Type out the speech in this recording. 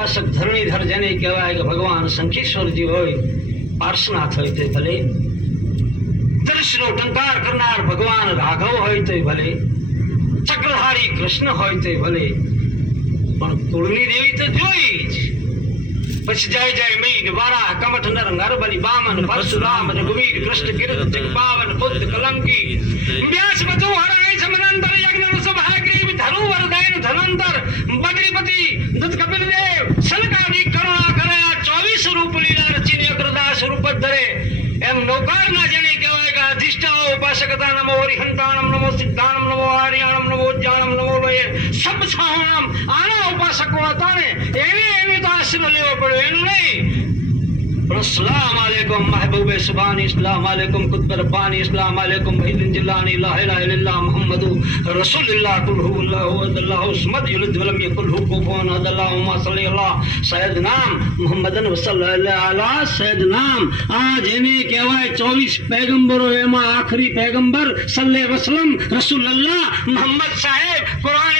ધરણીધર જેને કહેવાય કે ભગવાન શંખેશ્વરજી હોય, પાર્શ્વનાથ હોય તો ભલે, દર્શનો ટંકાર કરનાર ભગવાન રાઘવ હોય તો ભલે, ચક્રધારી કૃષ્ણ હોય તો ભલે, પણ કુળની દેવી તો જોઈ જ. પછી જય જય મૈન વારા કમઠ નર નરબલી બામન પરશુરામ રઘુવીર કૃષ્ણ કીર્ત જગ પાવન બુદ્ધ કલંકી વ્યાસ બધુ હરાય સમનંતર યજ્ઞ સભાગ્રીવ ધરુ વરદાયન ધનંતર બદ્રીપતિ દત્ત કપિલ દેવ સનકાદિક કરુણા કર્યા 24 રૂપ લીલા રચિને અગ્રદાસ રૂપ ધરે. એમ નૌકારના જેને કહેવાય કે અધિષ્ઠાઓ ઉપાસકતા નમો હરિહંતાણમ નમો સિદ્ધાણમ નમો આર્યાણમ નમો જ્ઞાનમ નમો લોય સબ છાણમ. આના ઉપાસકો હતા ને એને તો આશરો લેવો પડ્યો, એનું નહીં. अस्सलाम वालेकुम महबूबे सुबानी, अस्सलाम वालेकुम कुतुब रब्बानी, अस्सलाम वालेकुम वहीदुल जिलानी, ला इलाहा इल्लल्लाह मुहम्मदु रसूलुल्लाह कुल हुवल्लाहु अल्लाहु समद यलिद वलम यकुल हु कुफुवन अहद अल्लाहुम्मा सल्ली अला सय्यदना मुहम्मदन व सल्लल्लाहु अला सय्यदना. આ જેને કહેવાય 24 पैगंबरो, એમાં આખરી पैगंबर સલ્લે વસલમ રસૂલુલ્લાહ મુહમ્મદ સાહેબ કુરાન